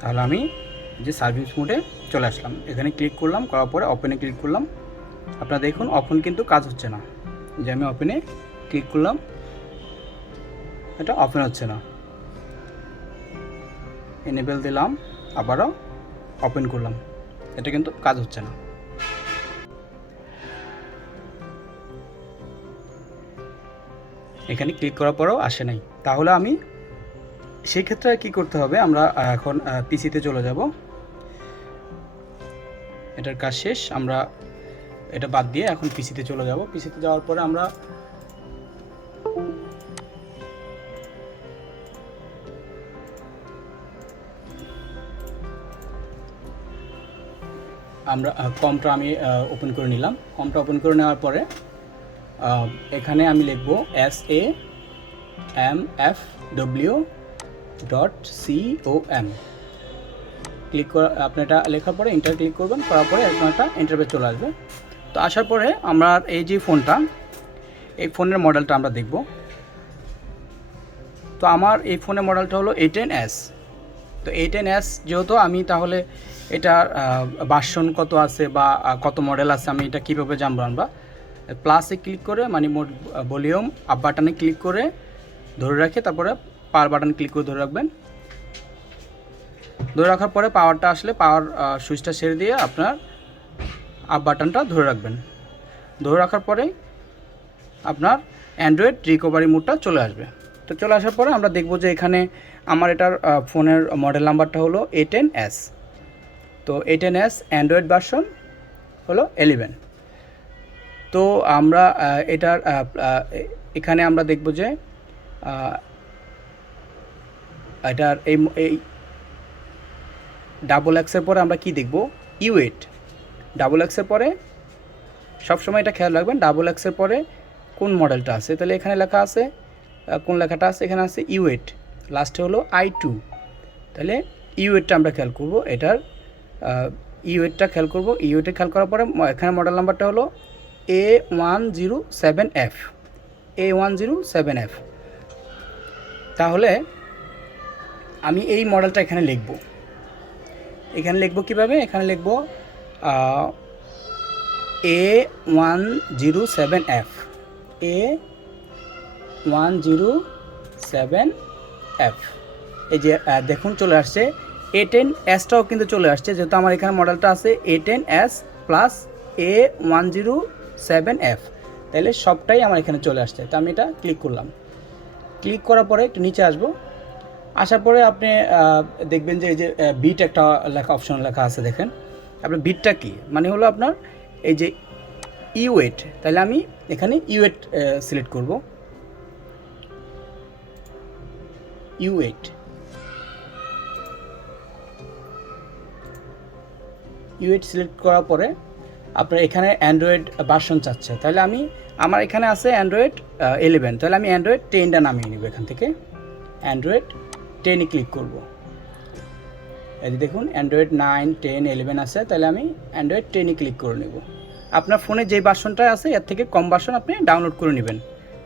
তাহলে আমি যে সার্ভিস মোডে চলে আসলাম, এখানে ক্লিক করলাম, করার পরে ওপেনে ক্লিক করলাম। আপনারা দেখুন ওপেন কিন্তু কাজ হচ্ছে না, যে আমি ওপেনে ক্লিক করলাম, এটা ওপেন হচ্ছে না। এনেবেল দিলাম, আবারও ওপেন করলাম, এটা কিন্তু কাজ হচ্ছে না। এখানে ক্লিক করার পরেও আসে নাই। তাহলে আমি সেই ক্ষেত্রে কি করতে হবে, আমরা এখন পিসিতে চলে যাব। এটার কাজ শেষ, আমরা এটা বাদ দিয়ে এখন পিসিতে চলে যাব। পিসিতে যাওয়ার পরে আমরা কমটা আমি ওপেন করে নিলাম। কমটা ওপেন করে নেওয়ার পরে এখানে আমি লিখব samfw.com। ক্লিক করে আপনি এটা লেখার পরে এন্টার ক্লিক করবেন, করার পরে এরকম একটা ইন্টারফেস চলে আসবে। তো আসার পরে আমরা এই যে ফোনটা, এই ফোনের মডেলটা আমরা দেখব। তো আমার এই ফোনের মডেলটা হলো A10s। তো A10s যেহেতু, আমি তাহলে এটার ভার্সন কত আছে বা কত মডেল আছে আমি এটা কীভাবে জানবো? আমরা প্লাসে ক্লিক করে, মানে মোট ভলিউম আপ বাটনে ক্লিক করে ধরে রাখে, তারপরে পাওয়ার বাটন ক্লিক করে ধরে রাখবেন। ধরে রাখার পরে পাওয়ারটা আসলে পাওয়ার সুইচটা ছেড়ে দিয়ে আপনার আপ বাটনটা ধরে রাখবেন। ধরে রাখার পরে আপনার অ্যান্ড্রয়েড রিকভারি মোডটা চলে আসবে। তো চলে আসার পরে আমরা দেখব যে এখানে আমার এটার ফোনের মডেল নাম্বারটা হলো A10s। তো A10s অ্যান্ড্রয়েড ভার্সন হলো 11। তো আমরা এটার এখানে আমরা দেখব যে এটার এই ডাবল এক্সের পরে আমরা কি দেখব? U8। ডাবল এক্সের পরে সবসময় এটা খেয়াল রাখবেন, ডাবল এক্সের পরে কোন মডেলটা আছে। তাহলে এখানে লেখা আছে, কোন লেখাটা আছে, এখানে আছে U8, লাস্টে হলো I2। তাহলে U8টা আমরা খেয়াল করব, এটার U8টা খেয়াল করব। U8 খেয়াল করার পরে এখানে মডেল নাম্বারটা হলো A107F। A107F। তাহলে আমি এই মডেলটা এখানে লিখব। এখানে লিখব কীভাবে? এখানে লিখব A107F। A107F। এই যে দেখুন চলে আসছে। A10sটাও কিন্তু চলে আসছে, যেহেতু আমার এখানে মডেলটা আছে A10s প্লাস A107F। তাহলে সবটাই আমার এখানে চলে আসছে। তো আমি এটা ক্লিক করলাম। ক্লিক করার পরে একটু নিচে আসবো। আসার পরে আপনি দেখবেন যে এই যে বিট একটা লেখা অপশন লেখা আছে, দেখেন। আপনার বিটটা কি মানে হলো আপনার এই যে U8। তাহলে আমি এখানে U8 সিলেক্ট করব। U8 সিলেক্ট করার পরে আপনার এখানে অ্যান্ড্রয়েড ভার্সন চাচ্ছে। তাহলে আমার এখানে আছে অ্যান্ড্রয়েড 11। তাহলে আমি অ্যান্ড্রয়েড 10টা নামিয়ে নেব। এখান থেকে অ্যান্ড্রয়েড 10-এ ক্লিক করব। এই যে দেখুন অ্যান্ড্রয়েড 9, 10, 11 আছে। তাহলে আমি অ্যান্ড্রয়েড 10-এ ক্লিক করে নেব। আপনার ফোনে যে ভার্সনটা আছে এর থেকে কম ভার্সন আপনি ডাউনলোড করে নেবেন,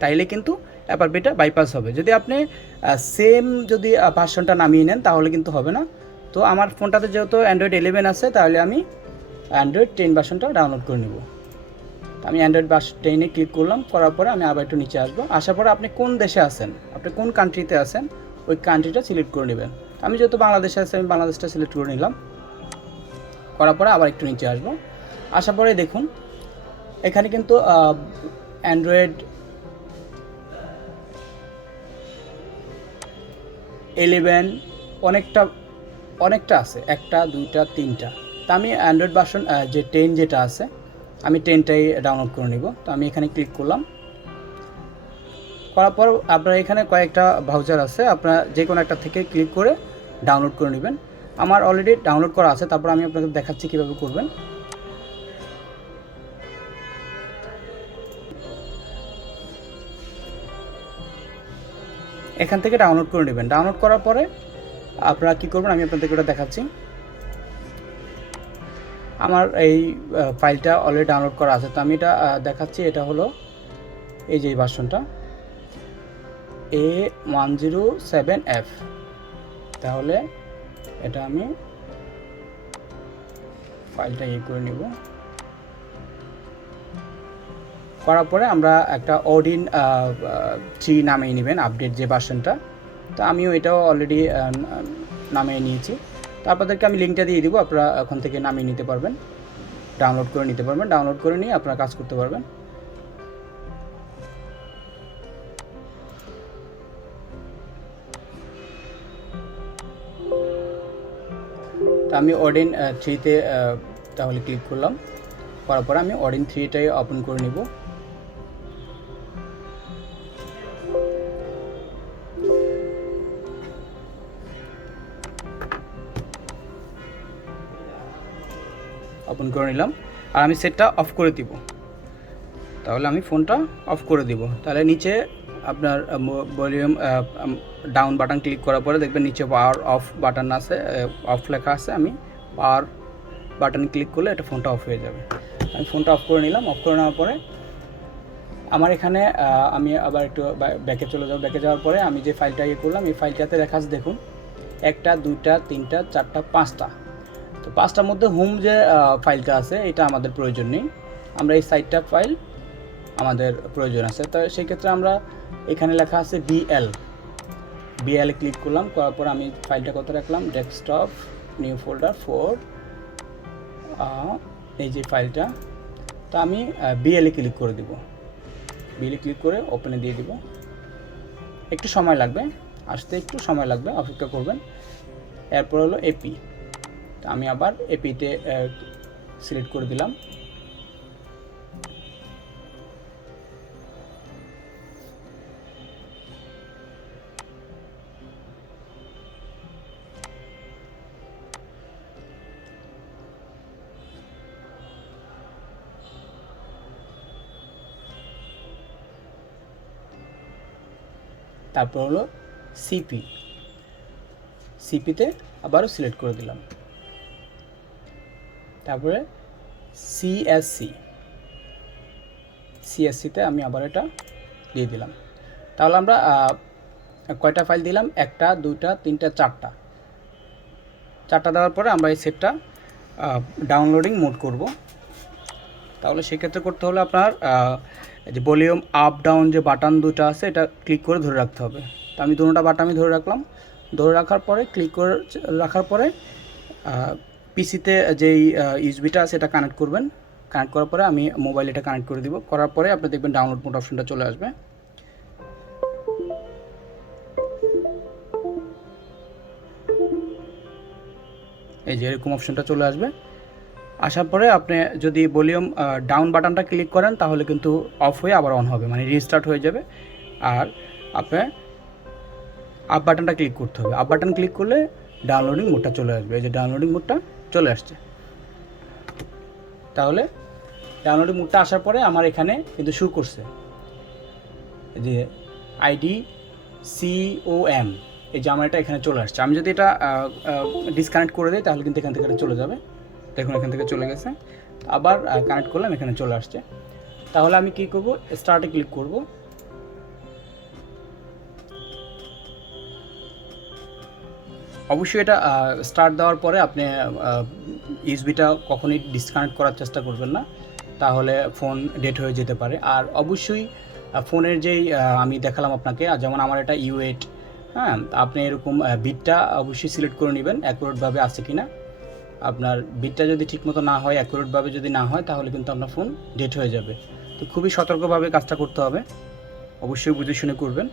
তাইলে কিন্তু FRPটা বাইপাস হবে। যদি আপনি সেম ভার্সনটা নামিয়ে নেন তাহলে কিন্তু হবে না। তো আমার ফোনটাতে যেহেতু অ্যান্ড্রয়েড 11 আছে, তাহলে আমি অ্যান্ড্রয়েড 10 ভার্সনটা ডাউনলোড করে নেব। আমি অ্যান্ড্রয়েড 10-এ ক্লিক করলাম, করার পরে আমি আবার একটু নিচে আসবো। আসার পরে আপনি কোন দেশে আছেন, আপনি কোন কান্ট্রিতে আছেন, ওই কান্ট্রিটা সিলেক্ট করে নেবেন। আমি যেহেতু বাংলাদেশে আছি, আমি বাংলাদেশটা সিলেক্ট করে নিলাম। করার পরে আবার একটু নিচে আসবো। আসার পরে দেখুন এখানে কিন্তু অ্যান্ড্রয়েড 11 অনেকটা আছে, 1টা 2টা 3টা। তা আমি অ্যান্ড্রয়েড ভার্সন যে 10 যেটা আছে, আমি 10টাই ডাউনলোড করে নিব। তো আমি এখানে ক্লিক করলাম। করার পর আপনার এখানে কয়েকটা ভাউচার আছে, আপনারা যে কোনো একটা থেকে ক্লিক করে ডাউনলোড করে নেবেন। আমার অলরেডি ডাউনলোড করা আছে, তারপর আমি আপনাকে দেখাচ্ছি কীভাবে করবেন। এখান থেকে ডাউনলোড করে নেবেন। ডাউনলোড করার পরে আপনারা কী করবেন আমি আপনাদেরকে ওটা দেখাচ্ছি। আমার এই ফাইলটা অলরেডি ডাউনলোড করা আছে, তো আমি এটা দেখাচ্ছি। এটা হলো এই যে ভার্সনটা A107F। তাহলে এটা আমি ফাইলটা করে নিব। করার পরে আমরা একটা অডিন 3 নামিয়ে নেবেন, আপডেট যে ভার্সনটা। তো আমিও এটাও অলরেডি নামিয়ে নিয়েছি। তো আপনাদেরকে আমি লিঙ্কটা দিয়ে দিব, আপনারা ওখান থেকে নামিয়ে নিতে পারবেন, ডাউনলোড করে নিতে পারবেন। ডাউনলোড করে নিয়ে আপনারা কাজ করতে পারবেন। তো আমি অডিন 3-তে তাহলে ক্লিক করলাম। করার পরে আমি অডিন 3টাই ওপেন করে নিব। ওপেন করে নিলাম আর আমি সেটটা অফ করে দিব। তাহলে আমি ফোনটা অফ করে দিব। তাহলে নিচে আপনার ভলিউম ডাউন বাটন ক্লিক করার পরে দেখবেন নিচে পাওয়ার অফ বাটন আছে, অফ লেখা আছে। আমি পাওয়ার বাটন ক্লিক করলে এটা ফোনটা অফ হয়ে যাবে। আমি ফোনটা অফ করে নিলাম। অফ করে নেওয়ার পরে আমার এখানে আমি আবার একটু ব্যাকে চলে যাব। ব্যাকে যাওয়ার পরে আমি যে ফাইলটা করলাম, এই ফাইলটাতে লেখা আছে দেখুন 1টা 2টা 3টা 4টা 5টা। তো 5টার মধ্যে হোম যে ফাইলটা আছে এটা আমাদের প্রয়োজন নেই, আমরা এই সাইটটা ফাইল আমাদের প্রয়োজন আছে। তো সেই ক্ষেত্রে আমরা এখানে লেখা আছে বিএল ক্লিক করলাম। করার পর আমি ফাইলটা কত রাখলাম, ডেস্কটপ নিউ ফোল্ডার 4, এই যে ফাইলটা। তো আমি বিএলে ক্লিক করে দিব। বিএলে ক্লিক করে ওপেনে দিয়ে দিব। একটু সময় লাগবে, আসতে একটু সময় লাগবে, অপেক্ষা করবেন। এরপর হলো এপি। তো আমি আবার এপিতে সিলেক্ট করে দিলাম। তারপর হলো সিপিতে আবারও সিলেক্ট করে দিলাম। তারপরে সিএসসিতে আমি আবার এটা দিয়ে দিলাম। তাহলে আমরা কয়টা ফাইল দিলাম, 1টা 2টা 3টা 4টা দেওয়ার পরে আমরা এই সেটটা ডাউনলোডিং মোড করব। তাহলে সেক্ষেত্রে করতে হলে আপনার যে ভলিউম আপ ডাউন যে বাটন দুটো আছে এটা ক্লিক করে ধরে রাখতে হবে। তো আমি দুটোটা বাটন আমি ধরে রাখলাম। ধরে রাখার পরে ক্লিক করে রাখার পরে পিসিতে যেই ইউএসবিটা আছে এটা কানেক্ট করবেন। কানেক্ট করার পরে আমি মোবাইল এটা কানেক্ট করে দিব। করার পরে আপনি দেখবেন ডাউনলোড মোড অপশনটা চলে আসবে। এই যে এরকম অপশনটা চলে আসবে। আসার পরে আপনি যদি ভলিউম ডাউন বাটনটা ক্লিক করেন তাহলে কিন্তু অফ হয়ে আবার অন হবে, মানে রিস্টার্ট হয়ে যাবে। আর আপনি আপ বাটনটা ক্লিক করতে হবে। আপ বাটন ক্লিক করলে ডাউনলোডিং মোডটা চলে আসবে। এই যে ডাউনলোডিং মোডটা চলে আসছে। তাহলে ডাউনলোডিং মোডটা আসার পরে আমার এখানে কিন্তু শো করছে যে আইডি COM, এই যে আমার এটা এখানে চলে আসছে। আমি যদি এটা ডিসকানেক্ট করে দিই তাহলে কিন্তু এখান থেকে এটা চলে যাবে। দেখুন এখান থেকে চলে গেছে। আবার কানেক্ট করলাম, এখানে চলে আসছে। তাহলে আমি কি করব, স্টার্টে ক্লিক করব। অবশ্যই এটা স্টার্ট দেওয়ার পরে আপনি ইউএসবিটা কখনোই ডিসকানেক্ট করার চেষ্টা করবেন না, তাহলে ফোন ডেড হয়ে যেতে পারে। আর অবশ্যই ফোনের যেই আমি দেখালাম আপনাকে, যেমন আমার এটা U8, হ্যাঁ, আপনি এরকম বিটটা অবশ্যই সিলেক্ট করে নেবেন অ্যাকুরেটভাবে আছে কিনা। আপনার বিটটা যদি ঠিকমতো না হয়, অ্যাকুরেটভাবে যদি না হয়, তাহলে কিন্তু আপনার ফোন ডেড হয়ে যাবে। তো খুবই সতর্কভাবে কাজটা করতে হবে, অবশ্যই বুঝে শুনে করবেন।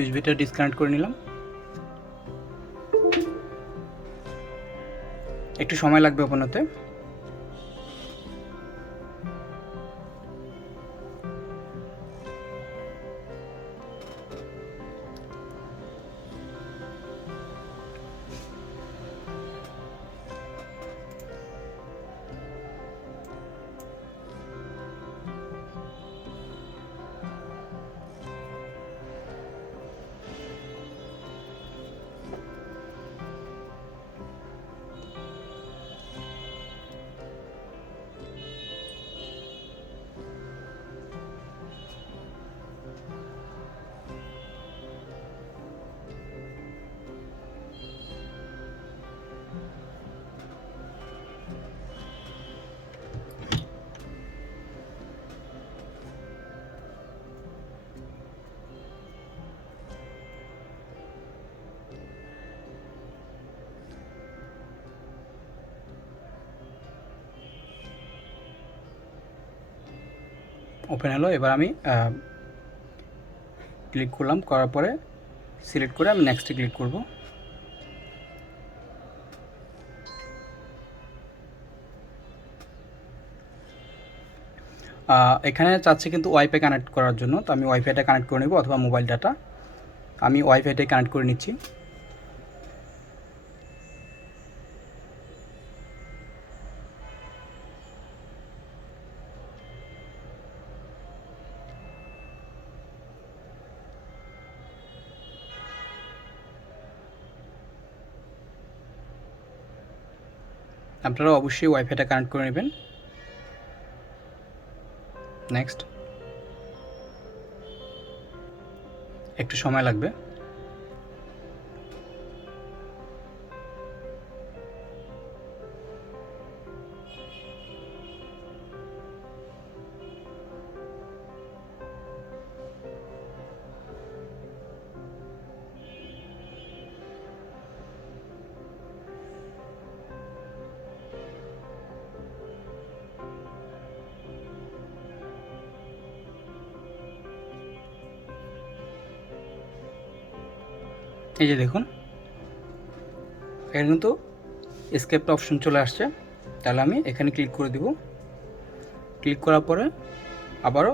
ইউএসবিটা ডিসকানেক্ট করে নিলাম। একটু সময় লাগবে ওপেন হতে। ওপেন হলো। এবার আমি ক্লিক করলাম, করার পরে সিলেক্ট করে আমি নেক্সটে ক্লিক করব। এখানে চাচ্ছে কিন্তু ওয়াইফাই কানেক্ট করার জন্য, তো আমি ওয়াইফাইটা কানেক্ট করে নেব অথবা মোবাইল ডাটা। আমি ওয়াইফাইটাই কানেক্ট করে নিচ্ছি। আপনারা অবশ্যই ওয়াইফাইটা কানেক্ট করে নেবেন। নেক্সট, একটু সময় লাগবে। এই যে দেখুন, এখানে কিন্তু এসকেপটা অপশন চলে আসছে। তাহলে আমি এখানে ক্লিক করে দিব। ক্লিক করার পরে আবারও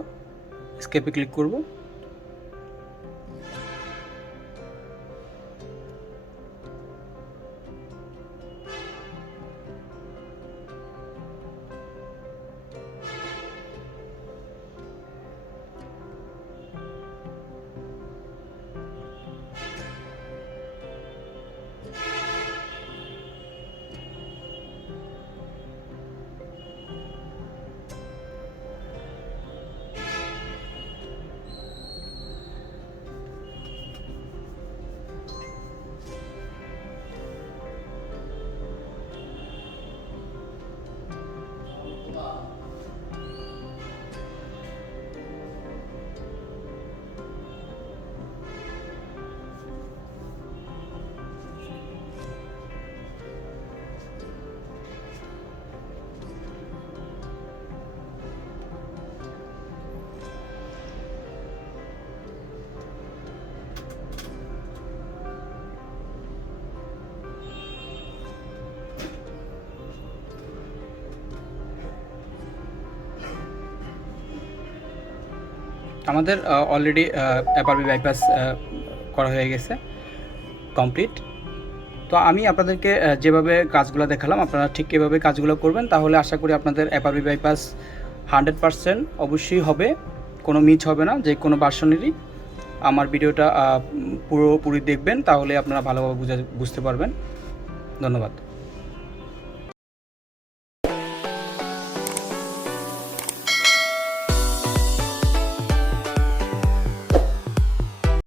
এসকেপে ক্লিক করব। আমাদের অলরেডি FRP বাইপাস করা হয়ে গেছে, কমপ্লিট। তো তো আমি আপনাদেরকে যেভাবে কাজগুলো দেখালাম আপনারা ঠিক এভাবে কাজগুলো করবেন, তাহলে আশা করি আপনাদের FRP বাইপাস 100% অবশ্যই হবে, কোনো মিস হবে না যে কোনো ভার্সনেরই। আমার ভিডিওটা পুরোপুরি দেখবেন, তাহলে আপনারা ভালোভাবে বুঝতে পারবেন। ধন্যবাদ।